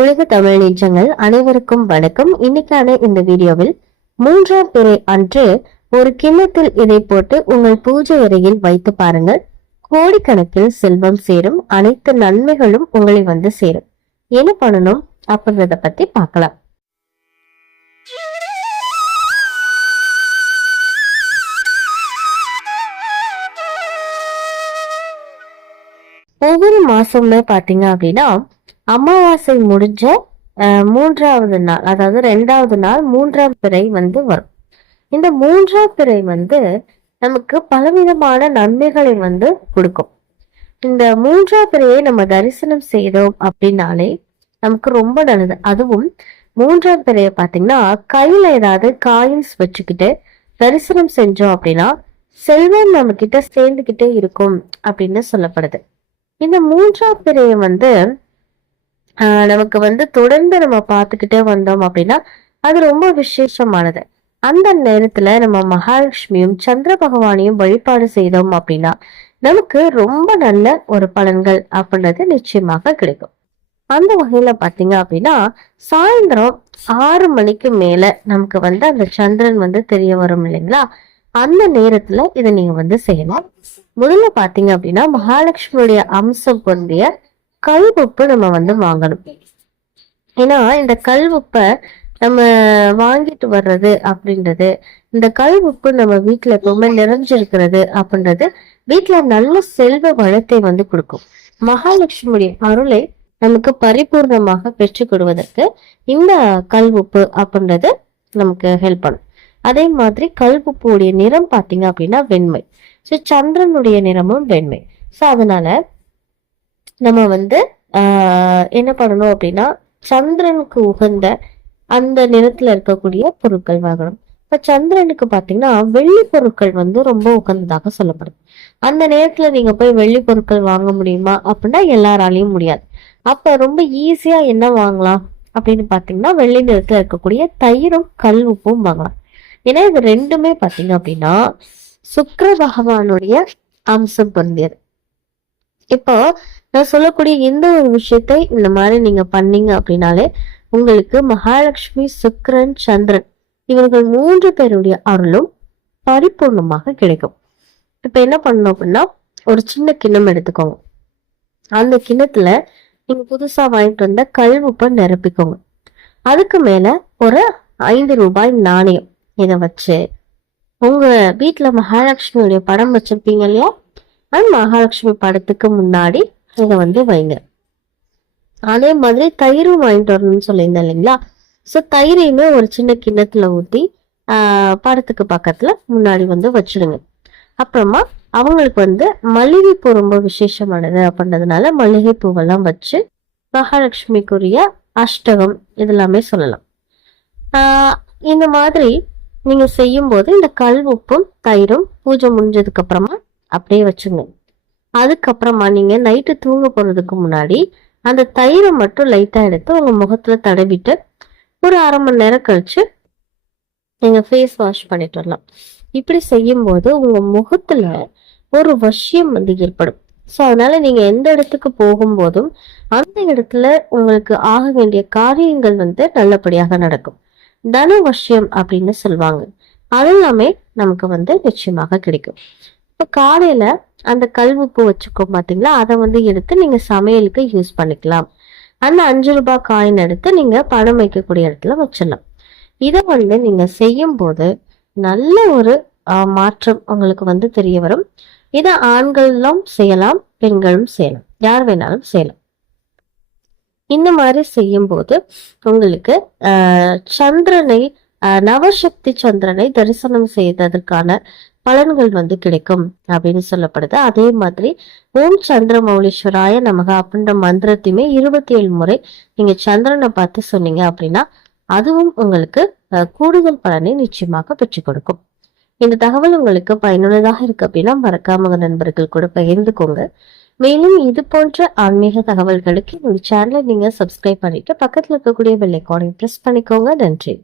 உலக தமிழ் நிஜங்கள் அனைவருக்கும் வணக்கம். இன்னைக்கான இந்த வீடியோவில் மூன்றாம் பிறை அன்று ஒரு கிண்ணத்தில் இதை போட்டு உங்கள் பூஜை அறையில் வைத்து பாருங்கள். கோடிக்கணக்கில் செல்வம் சேரும் அனைத்து நன்மைகளும் உங்களை வந்து சேரும். என்ன பண்ணணும்? அப்படின்றத பத்தி பார்க்கலாம். ஒவ்வொரு மாசமுமே பாத்தீங்க அப்படின்னா அமாவாசை முடிஞ்ச மூன்றாவது நாள் அதாவது ரெண்டாவது நாள் மூன்றாம் பிறை வந்து வரும். இந்த மூன்றாம் பிறை வந்து நமக்கு பலவிதமான நன்மைகளை வந்து கொடுக்கும். இந்த மூன்றாம் பிறையை நம்ம தரிசனம் செய்தோம் அப்படின்னாலே நமக்கு ரொம்ப நல்லது. அதுவும் மூன்றாம் பிறையை பார்த்தீங்கன்னா கையில ஏதாவது காயின்ஸ் வச்சுக்கிட்டு தரிசனம் செஞ்சோம் அப்படின்னா செல்வம் நம்ம கிட்ட சேர்ந்துகிட்டே இருக்கும் அப்படின்னு சொல்லப்படுது. இந்த மூன்றாம் பிறையை வந்து நமக்கு வந்து தொடர்ந்து நம்ம பார்த்துக்கிட்டே வந்தோம் அப்படின்னா அது ரொம்ப விசேஷமானது. அந்த நேரத்துல நம்ம மகாலட்சுமியும் சந்திர பகவானையும் வழிபாடு செய்தோம் அப்படின்னா நமக்கு ரொம்ப நல்ல ஒரு பலன்கள் அப்படின்றது நிச்சயமாக கிடைக்கும். அந்த வகையில பாத்தீங்க அப்படின்னா சாயந்தரம் ஆறு மணிக்கு மேல நமக்கு வந்து அந்த சந்திரன் வந்து தெரிய வரும் இல்லைங்களா? அந்த நேரத்துல இதை நீங்க வந்து செய்யலாம். முதல்ல பாத்தீங்க அப்படின்னா மகாலட்சுமியுடைய அம்சம் பொருந்திய கல்வுப்பு நம்ம வந்து வாங்கணும். ஏன்னா இந்த கல்வுப்பை நம்ம வாங்கிட்டு வர்றது அப்படின்றது இந்த கல்வுப்பு நம்ம வீட்டுல எப்பவுமே நிறைஞ்சிருக்கிறது அப்படின்றது வீட்டுல நல்ல செல்வ வளத்தை வந்து கொடுக்கும். மகாலட்சுமியுடைய அருளை நமக்கு பரிபூர்ணமாக பெற்றுக் கொடுவதற்கு இந்த உப்பு அப்படின்றது நமக்கு ஹெல்ப் பண்ணும். அதே மாதிரி கல்வுப்புடைய நிறம் பார்த்தீங்க அப்படின்னா வெண்மை. ஸோ சந்திரனுடைய நிறமும் வெண்மை. ஸோ அதனால நம்ம வந்து என்ன பண்ணணும் அப்படின்னா சந்திரனுக்கு உகந்த அந்த நிறத்துல இருக்கக்கூடிய பொருட்கள் வாங்கணும். இப்ப சந்திரனுக்கு பாத்தீங்கன்னா வெள்ளி பொருட்கள் வந்து ரொம்ப உகந்ததாக சொல்லப்படும். அந்த நேரத்துல நீங்க போய் வெள்ளி பொருட்கள் வாங்க முடியுமா அப்படின்னா எல்லாராலையும் முடியாது. அப்ப ரொம்ப ஈஸியா என்ன வாங்கலாம் அப்படின்னு பாத்தீங்கன்னா வெள்ளி நிறத்துல இருக்கக்கூடிய தயிரும் கல் உப்பும் வாங்கலாம். ஏன்னா இது ரெண்டுமே பாத்தீங்க அப்படின்னா சுக்கர பகவானுடைய அம்சம் பொருந்தியது. இப்போ நான் சொல்லக்கூடிய எந்த ஒரு விஷயத்தை இந்த மாதிரி நீங்க பண்ணீங்க அப்படின்னாலே உங்களுக்கு மகாலட்சுமி சுக்கிரன் சந்திரன் இவர்கள் மூன்று பேருடைய அருளும் பரிபூர்ணமாக கிடைக்கும். இப்ப என்ன பண்ணணும் அப்படின்னா ஒரு சின்ன கிண்ணம் எடுத்துக்கோங்க. அந்த கிண்ணத்துல நீங்க புதுசா வாங்கிட்டு வந்த கல்வுப்பை நிரப்பிக்கோங்க. அதுக்கு மேல ஒரு ஐந்து ரூபாய் நாணயம் இதை வச்சு. உங்க வீட்டுல மகாலட்சுமியுடைய படம் வச்சிருப்பீங்க இல்லையா? அண்ட் மகாலட்சுமி படத்துக்கு முன்னாடி இதை வந்து வைங்க. அதே மாதிரி தயிரும் வாங்கிட்டு வரணும்னு சொல்லியிருந்தேன் இல்லைங்களா? ஸோ தயிரையுமே ஒரு சின்ன கிண்ணத்துல ஊற்றி படத்துக்கு பக்கத்துல முன்னாடி வந்து வச்சிருங்க அப்புறமா அவங்களுக்கு வந்து மல்லிகைப்பூ ரொம்ப விசேஷமானது அப்படின்றதுனால மல்லிகைப்பூவெல்லாம் வச்சு மகாலட்சுமிக்குரிய அஷ்டகம் இதெல்லாமே சொல்லலாம். ஆஹ் இந்த மாதிரி நீங்க செய்யும்போது இந்த கல் உப்பும் தயிரும் பூஜை முடிஞ்சதுக்கு அப்புறமா அப்படியே வச்சுங்க அதுக்கப்புறமா நீங்க நைட்டு தூங்க போறதுக்கு முன்னாடி அந்த தயிரை மட்டும் லைட்டா எடுத்து உங்க முகத்துல தடவிட்டு ஒரு அரை மணி நேரம் கழிச்சு நீங்க ஃபேஸ் வாஷ் பண்ணிட்டு வரலாம். இப்படி செய்யும்போது உங்க முகத்துல ஒரு வசியம் வந்து ஏற்படும். ஸோ அதனால நீங்க எந்த இடத்துக்கு போகும்போதும் அந்த இடத்துல உங்களுக்கு ஆக வேண்டிய காரியங்கள் வந்து நல்லபடியாக நடக்கும். தன வசியம் அப்படின்னு சொல்லுவாங்க. அதெல்லாமே நமக்கு வந்து நிச்சயமாக கிடைக்கும். இப்போ காலையில அந்த கல்வுப்பு வச்சுக்கோம் பாத்தீங்களா? அதை வந்து எடுத்து நீங்க சமையலுக்கு யூஸ் பண்ணிக்கலாம். அந்த அஞ்சு ரூபாய் காயின் எடுத்து நீங்க பணம் வைக்கக்கூடிய இடத்துல வச்சிடலாம். இதை வந்து நீங்க செய்யும் போது நல்ல ஒரு மாற்றம் உங்களுக்கு வந்து தெரிய வரும். இதை ஆண்களும் செய்யலாம் பெண்களும் செய்யலாம். யார் வேணாலும் செய்யலாம். இந்த மாதிரி செய்யும் போது உங்களுக்கு ஆஹ், சந்திரனை நவசக்தி சந்திரனை தரிசனம் செய்ததற்கான பலன்கள் வந்து கிடைக்கும் அப்படின்னு சொல்லப்படுது. அதே மாதிரி ஓம் சந்திர மௌலீஸ்வராய நமக அப்படின்ற மந்திரத்தையுமே இருபத்தி ஏழு முறை நீங்க சந்திரனை பார்த்து சொன்னீங்க அப்படின்னா அதுவும் உங்களுக்கு கூடுதல் பலனை நிச்சயமாக பெற்றுக் கொடுக்கும். இந்த தகவல் உங்களுக்கு பயனுள்ளதாக இருக்கு அப்படின்னா மறக்காம உங்க நண்பர்கள் கூட பகிர்ந்துக்கோங்க. மேலும் இது போன்ற ஆன்மீக தகவல்களுக்கு என்னோட சேனலை நீங்க சப்ஸ்கிரைப் பண்ணிட்டு பக்கத்துல இருக்கக்கூடிய பெல் ப்ரெஸ் பண்ணிக்கோங்க. நன்றி.